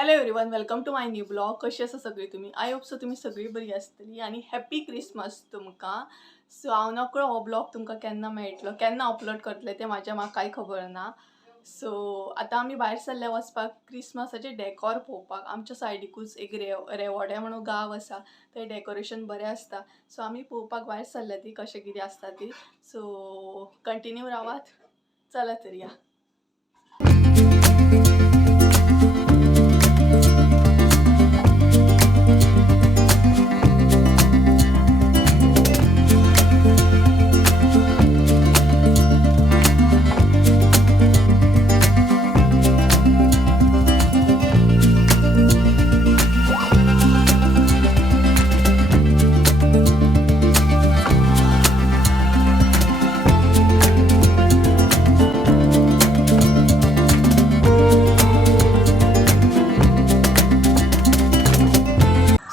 Hello everyone, welcome to my new blog. कशी आसा सगळी तुम्ही? आय होप सो तुम्ही सगळी बरी आसतली आणि हॅपी क्रिसमस तुमकां. सो हांव नकळो हो ब्लॉग तुमकां केन्ना मेळटलो, केन्ना अपलोड करतले ते म्हाका कांय खबर ना. सो आतां आमी भायर सरले वचपाक क्रिसमसाचे डेकोर पळोवपाक. आमच्या सायडीकूच एक रेवोड्या म्हणून गांव आसा, थंय डेकोरेशन बरें आसता. सो आमी पळोवपाक भायर सरले ती कशें कितें आसता ती. सो कंटिन्यू रावात, चला तर या.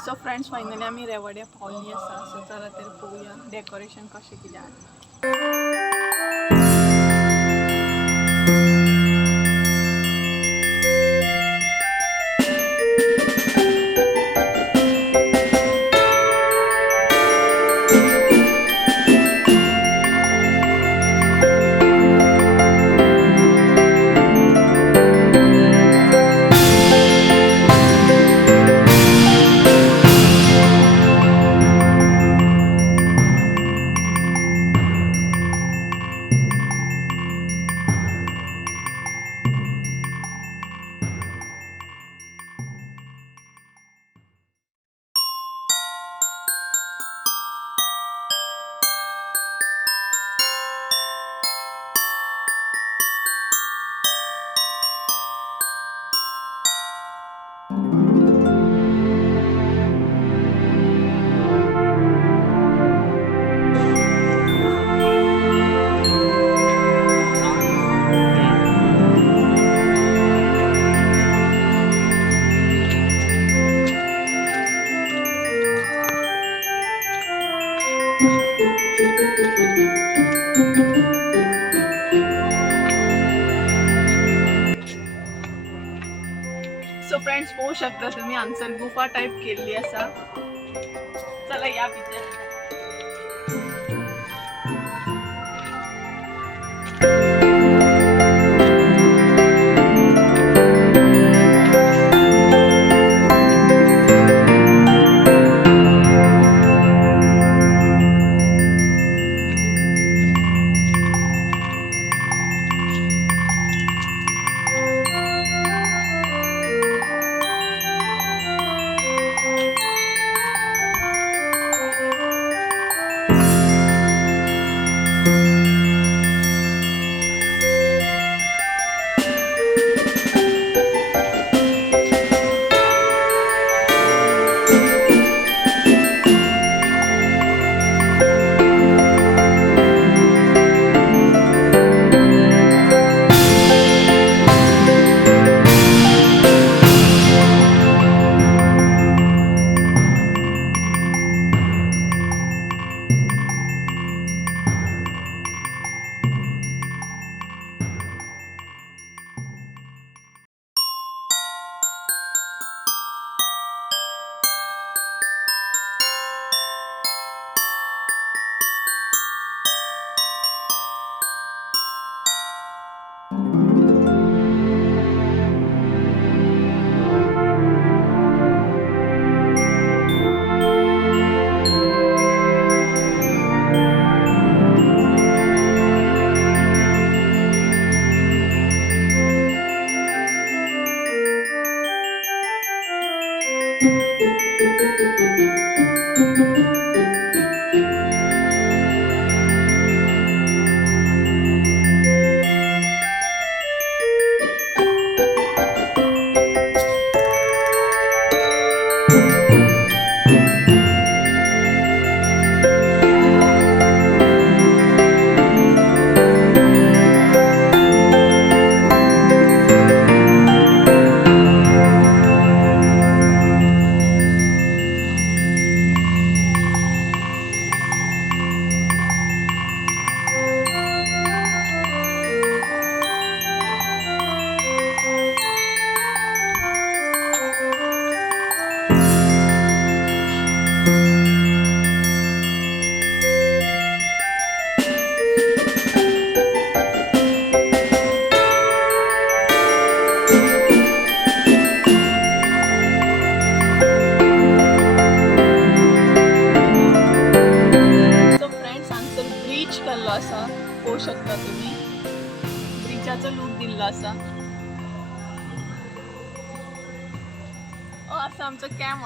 सो फ्रेंड्स, फायनली आमी रेवोड्या पावली आसा. सो चला तर पळोवया डेकोरेशन कशें कितें आसा. सो फ्रेंड्स, पोवू शकता तुम्ही हांगसर गुफा टाईप केल्ली आसा. चला या भितर. असा पोवू शकता तुम्ही. ब्रिजाचं लूक दिला असा. असं आमचं कॅम्प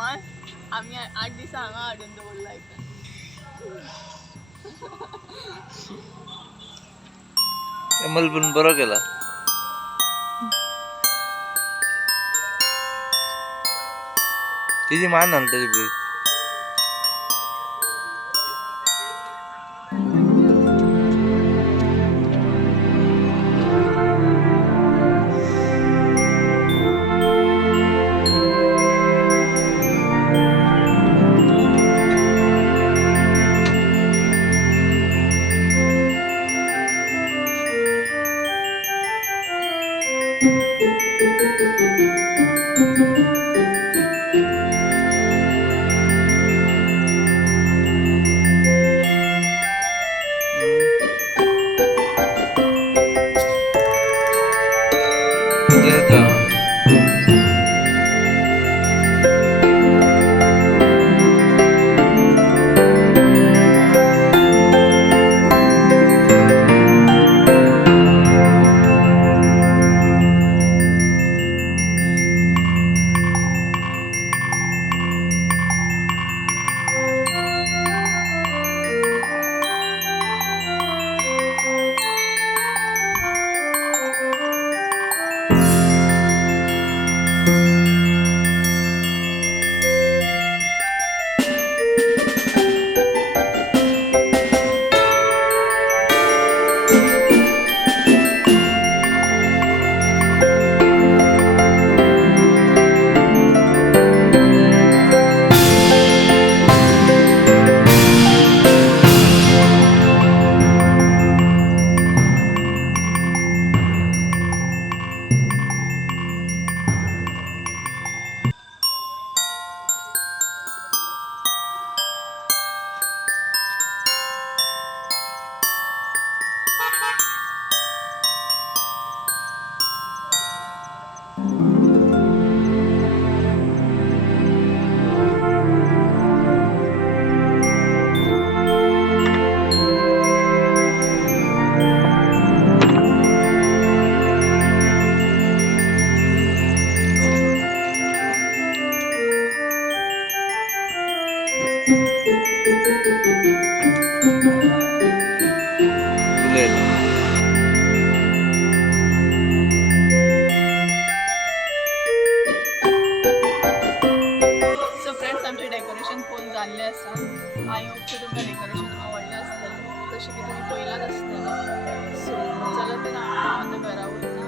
आम्ही 8 दिवस हांगा हाडून दवरला इथं. कमल पण बरो केला. तिची मान हलते ती. जाल्लें आसा. आय होप की तुमकां डेकोरेशन आवडलें आसतलें, तशें की तुमी पळयलांच आसतलें. सो चला तर आतां घरा वयता.